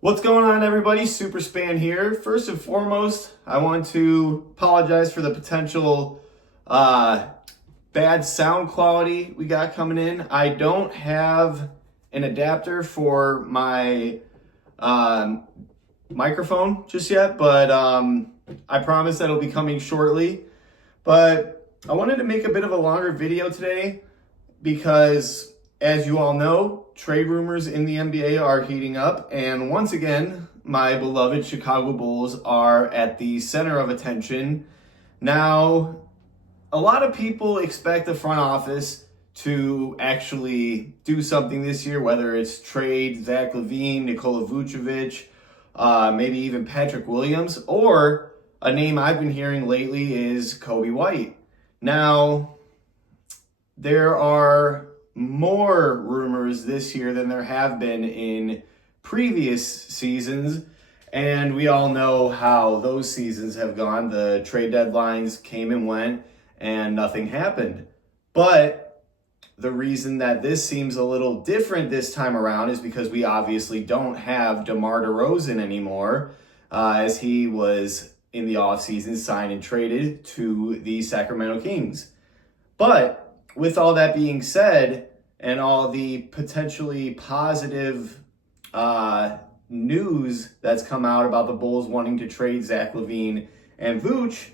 What's going on, everybody? Super Span here. First and foremost, I want to apologize for the potential bad sound quality we got coming in. I don't have an adapter for my microphone just yet, but I promise that it'll be coming shortly. But I wanted to make a bit of a longer video today because, as you all know, trade rumors in the NBA are heating up, and once again, my beloved Chicago Bulls are at the center of attention. Now, a lot of people expect the front office to actually do something this year, whether it's trade Zach Lavine, Nikola Vucevic, maybe even Patrick Williams, or a name I've been hearing lately is Kobe White. Now, there are more rumors this year than there have been in previous seasons, and we all know how those seasons have gone. The trade deadlines came and went, and nothing happened. But the reason that this seems a little different this time around is because we obviously don't have DeMar DeRozan anymore, as he was in the offseason signed and traded to the Sacramento Kings. But with all that being said, and all the potentially positive news that's come out about the Bulls wanting to trade Zach Lavine and Vooch,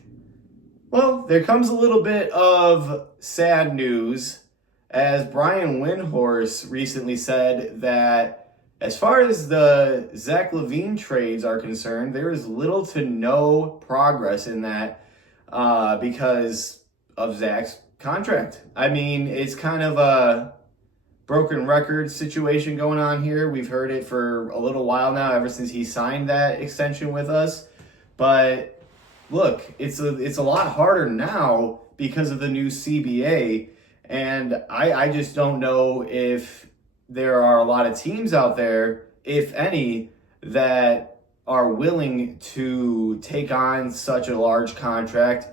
well, there comes a little bit of sad news, as Brian Windhorst recently said that as far as the Zach Lavine trades are concerned, there is little to no progress in that because of Zach's contract. I mean, it's kind of a broken record situation going on here. We've heard it for a little while now, ever since he signed that extension with us. But look, it's a lot harder now because of the new CBA, and I just don't know if there are a lot of teams out there, if any, that are willing to take on such a large contract,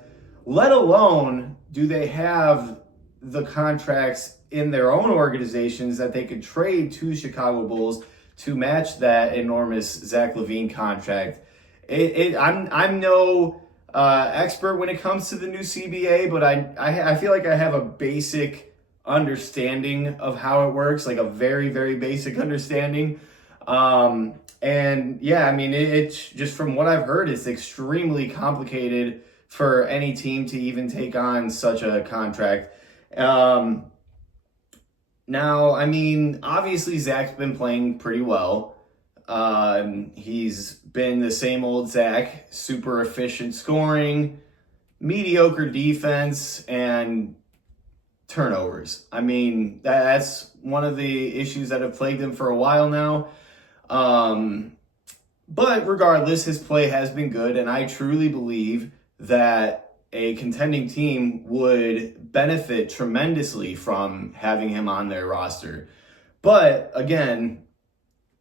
let alone do they have the contracts in their own organizations that they could trade to Chicago Bulls to match that enormous Zach Lavine contract. I'm no expert when it comes to the new CBA, but I feel like I have a basic understanding of how it works, like a very, very basic understanding. And yeah, I mean, it's just from what I've heard, it's extremely complicated for any team to even take on such a contract. Now, I mean, obviously Zach's been playing pretty well. He's been the same old Zach, super efficient scoring, mediocre defense, and turnovers. I mean, that's one of the issues that have plagued him for a while now. But regardless, his play has been good, and I truly believe that a contending team would benefit tremendously from having him on their roster. But again,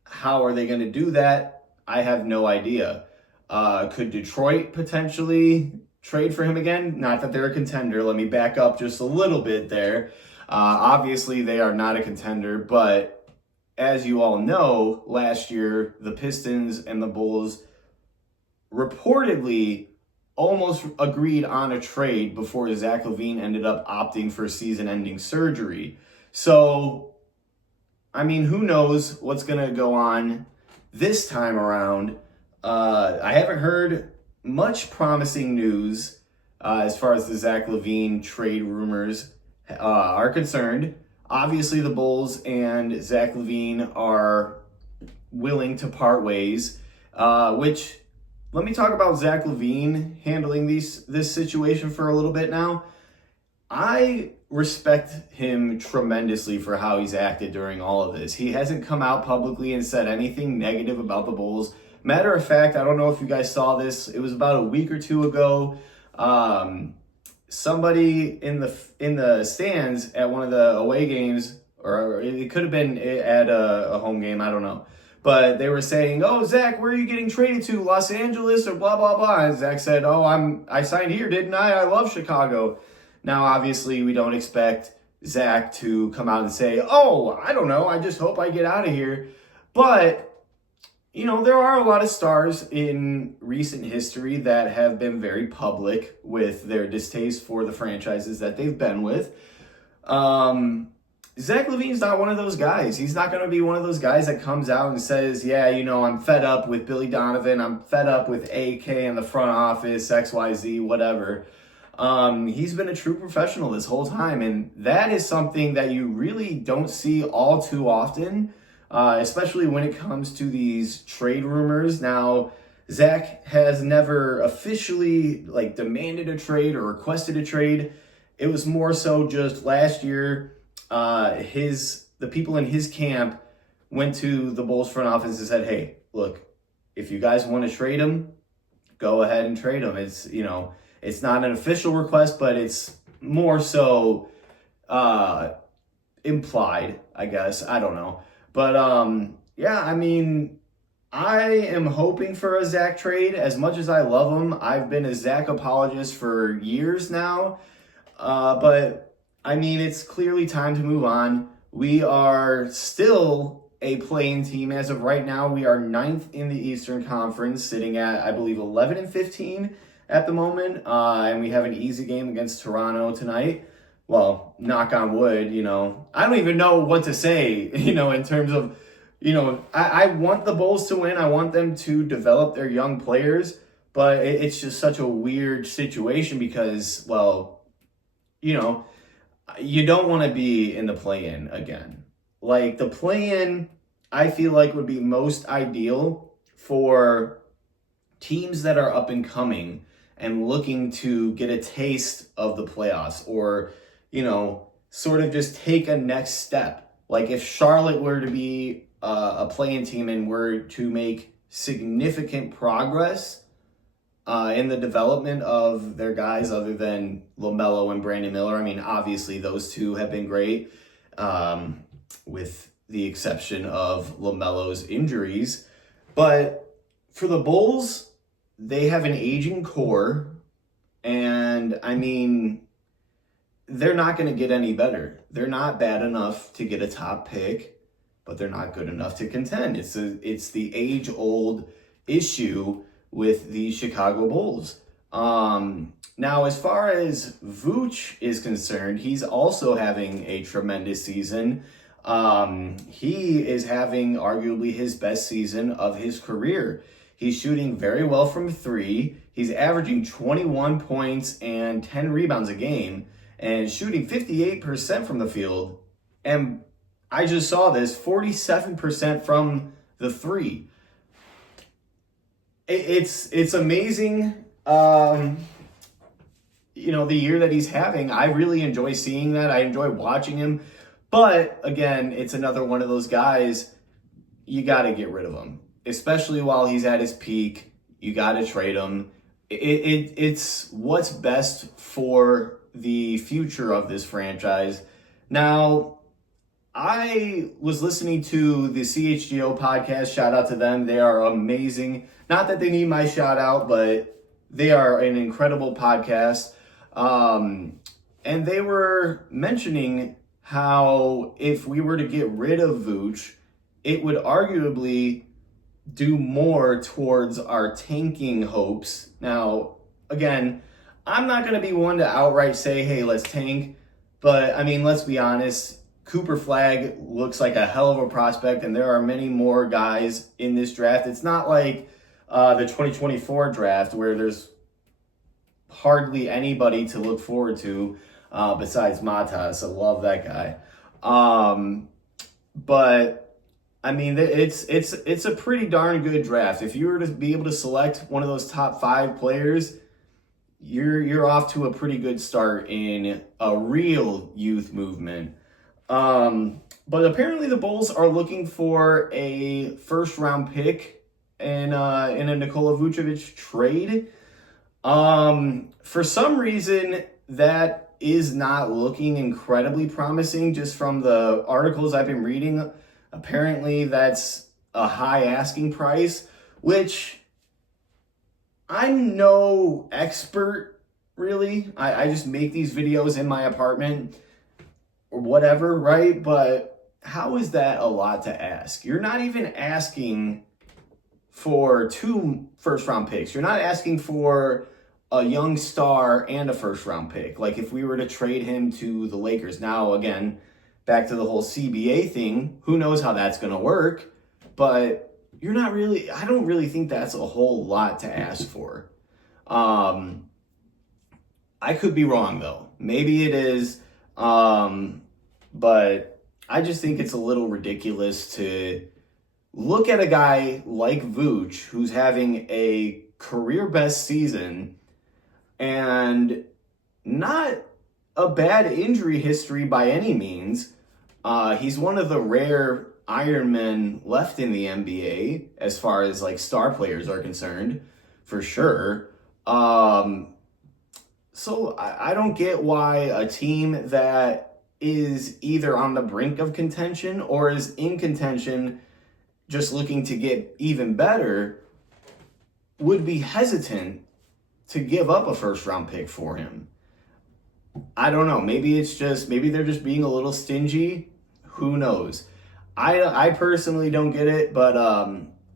how are they going to do that? I have no idea. Could Detroit potentially trade for him again? Not that they're a contender. Let me back up just a little bit there. Obviously, they are not a contender, but as you all know, last year, the Pistons and the Bulls reportedly almost agreed on a trade before Zach Lavine ended up opting for season-ending surgery. So, I mean, who knows what's going to go on this time around. I haven't heard much promising news as far as the Zach Lavine trade rumors are concerned. Obviously, the Bulls and Zach Lavine are willing to part ways, which... Let me talk about Zach Lavine handling this situation for a little bit now. I respect him tremendously for how he's acted during all of this. He hasn't come out publicly and said anything negative about the Bulls. Matter of fact, I don't know if you guys saw this. It was about a week or two ago. Somebody in the stands at one of the away games, or it could have been at a home game, I don't know. But they were saying, "Oh, Zach, where are you getting traded to? Los Angeles or blah, blah, blah." And Zach said, "Oh, I signed here, didn't I? I love Chicago." Now, obviously, we don't expect Zach to come out and say, "Oh, I don't know. I just hope I get out of here." But there are a lot of stars in recent history that have been very public with their distaste for the franchises that they've been with. Zach LaVine's not one of those guys. He's not going to be one of those guys that comes out and says, yeah, I'm fed up with Billy Donovan. I'm fed up with AK in the front office, XYZ, whatever. He's been a true professional this whole time. And that is something that you really don't see all too often, especially when it comes to these trade rumors. Now, Zach has never officially demanded a trade or requested a trade. It was more so just last year. The people in his camp went to the Bulls front office and said, hey, look, if you guys want to trade him, go ahead and trade him. It's not an official request, but it's more so implied, I guess. I don't know. But I am hoping for a Zach trade. As much as I love him, I've been a Zach apologist for years now. But it's clearly time to move on. We are still a play-in team. As of right now, we are 9th in the Eastern Conference, sitting at, I believe, 11-15 at the moment. And we have an easy game against Toronto tonight. Well, knock on wood, I don't even know what to say, in terms of, I want the Bulls to win. I want them to develop their young players. But it's just such a weird situation because, you don't want to be in the play-in again. The play-in, I feel like, would be most ideal for teams that are up and coming and looking to get a taste of the playoffs or, sort of just take a next step. If Charlotte were to be a play-in team and were to make significant progress in the development of their guys other than LaMelo and Brandon Miller. Obviously those two have been great, with the exception of LaMelo's injuries. But for the Bulls, they have an aging core, and they're not going to get any better. They're not bad enough to get a top pick, but they're not good enough to contend. It's the age-old issue with the Chicago Bulls. Now, as far as Vuce is concerned, he's also having a tremendous season. He is having arguably his best season of his career. He's shooting very well from three. He's averaging 21 points and 10 rebounds a game and shooting 58% from the field. And I just saw this, 47% from the three. It's amazing, the year that he's having. I really enjoy seeing that. I enjoy watching him. But, again, it's another one of those guys, you got to get rid of him. Especially while he's at his peak. You got to trade him. It's what's best for the future of this franchise. Now, I was listening to the CHGO podcast. Shout out to them. They are amazing. Not that they need my shout out, but they are an incredible podcast. And they were mentioning how if we were to get rid of Vuce, it would arguably do more towards our tanking hopes. Now, again, I'm not going to be one to outright say, hey, let's tank. But, let's be honest. Cooper Flagg looks like a hell of a prospect, and there are many more guys in this draft. It's not like the 2024 draft where there's hardly anybody to look forward to besides Matas. I love that guy. But it's a pretty darn good draft. If you were to be able to select one of those top 5 players, you're off to a pretty good start in a real youth movement. But apparently the Bulls are looking for a first-round pick in a Nikola Vucevic trade. For some reason, that is not looking incredibly promising just from the articles I've been reading. Apparently, that's a high asking price, which I'm no expert, really. I just make these videos in my apartment or whatever, right? But how is that a lot to ask? You're not even asking for 2 first-round picks. You're not asking for a young star and a first-round pick. Like if we were to trade him to the Lakers. Now, again, back to the whole CBA thing, who knows how that's going to work, but I don't really think that's a whole lot to ask for. I could be wrong though. Maybe it is, but I just think it's a little ridiculous to look at a guy like Vooch, who's having a career best season and not a bad injury history by any means. He's one of the rare Ironmen left in the NBA as far as like star players are concerned, for sure. So I don't get why a team that is either on the brink of contention or is in contention just looking to get even better would be hesitant to give up a first round pick for him. I don't know. Maybe they're just being a little stingy. Who knows? I personally don't get it, but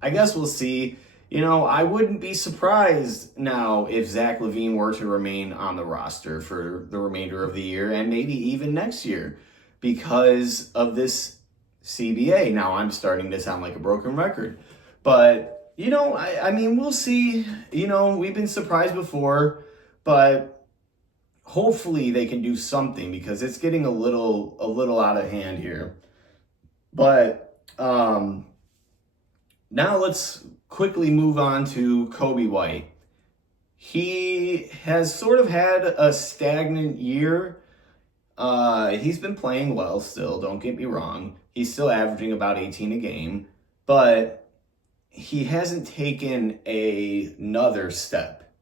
I guess we'll see. I wouldn't be surprised now if Zach Lavine were to remain on the roster for the remainder of the year and maybe even next year because of this CBA. Now I'm starting to sound like a broken record, but I mean, we'll see. We've been surprised before, but hopefully they can do something because it's getting a little out of hand here. But now let's quickly move on to Coby White. He has sort of had a stagnant year. He's been playing well still, don't get me wrong. He's still averaging about 18 a game, but he hasn't taken another step,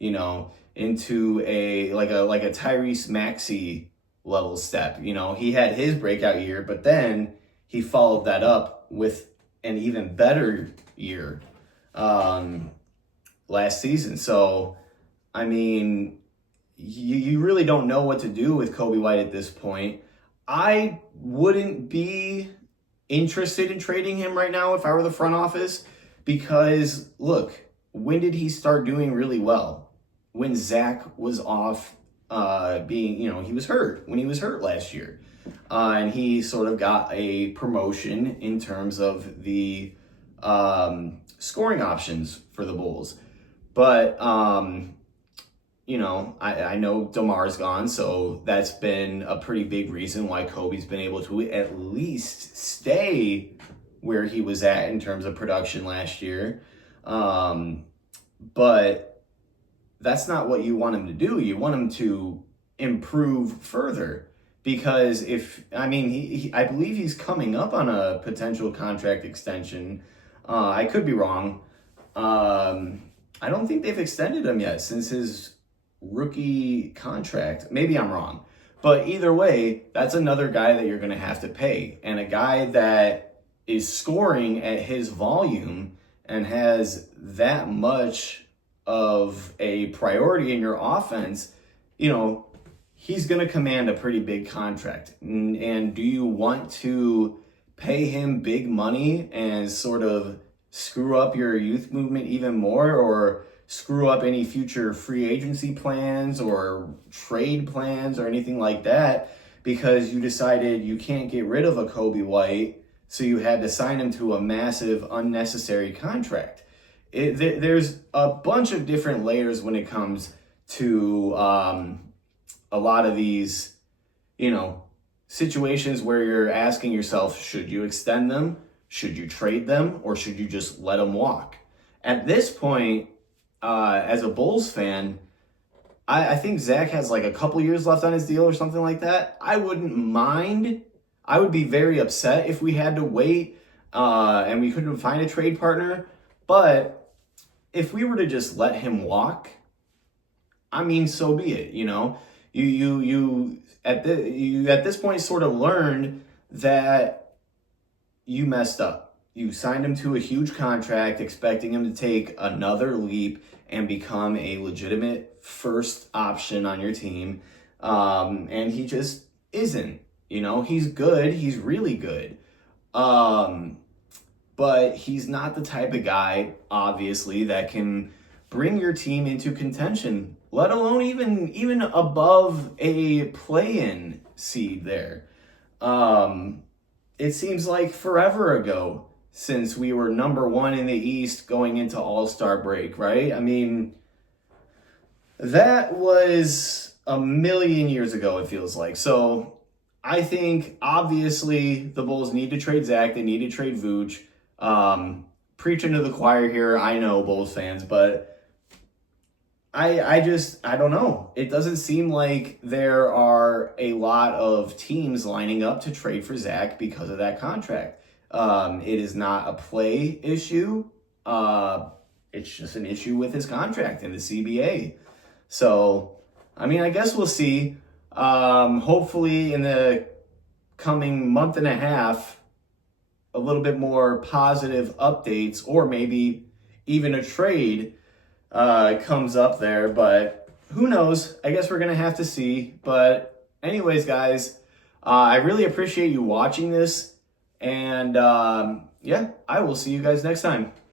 into a Tyrese Maxey level step. He had his breakout year, but then he followed that up with an even better year last season. So, I mean, you really don't know what to do with Coby White at this point. I wouldn't be interested in trading him right now if I were the front office because, look, when did he start doing really well? When Zach was off he was hurt, when he was hurt last year. And he sort of got a promotion in terms of the scoring options for the Bulls. But, I know DeMar's gone, so that's been a pretty big reason why Coby's been able to at least stay where he was at in terms of production last year. But that's not what you want him to do. You want him to improve further. Because I believe he's coming up on a potential contract extension. I could be wrong. I don't think they've extended him yet since his rookie contract. Maybe I'm wrong. But either way, that's another guy that you're going to have to pay. And a guy that is scoring at his volume and has that much of a priority in your offense, he's going to command a pretty big contract. And do you want to pay him big money and sort of screw up your youth movement even more, or screw up any future free agency plans or trade plans or anything like that because you decided you can't get rid of a Coby White, so you had to sign him to a massive unnecessary contract? There's a bunch of different layers when it comes to a lot of these, situations where you're asking yourself, should you extend them? Should you trade them? Or should you just let them walk? At this point, as a Bulls fan, I think Zach has like a couple years left on his deal or something like that. I wouldn't mind. I would be very upset if we had to wait and we couldn't find a trade partner. But if we were to just let him walk, so be it, You at this point sort of learned that you messed up. You signed him to a huge contract expecting him to take another leap and become a legitimate first option on your team. And he just isn't. He's good. He's really good. but he's not the type of guy, obviously, that can bring your team into contention, let alone even above a play-in seed there. It seems like forever ago since we were number one in the East going into All-Star break, right? I mean, that was a million years ago, it feels like. So I think, obviously, the Bulls need to trade Zach. They need to trade Vooch. Preaching to the choir here, I know, Bulls fans, but I don't know. It doesn't seem like there are a lot of teams lining up to trade for Zach because of that contract. It is not a play issue. It's just an issue with his contract in the CBA. So, I mean, I guess we'll see. Hopefully in the coming month and a half, a little bit more positive updates, or maybe even a trade comes up there, but who knows? I guess we're going to have to see. But anyways, guys, I really appreciate you watching this, and yeah, I will see you guys next time.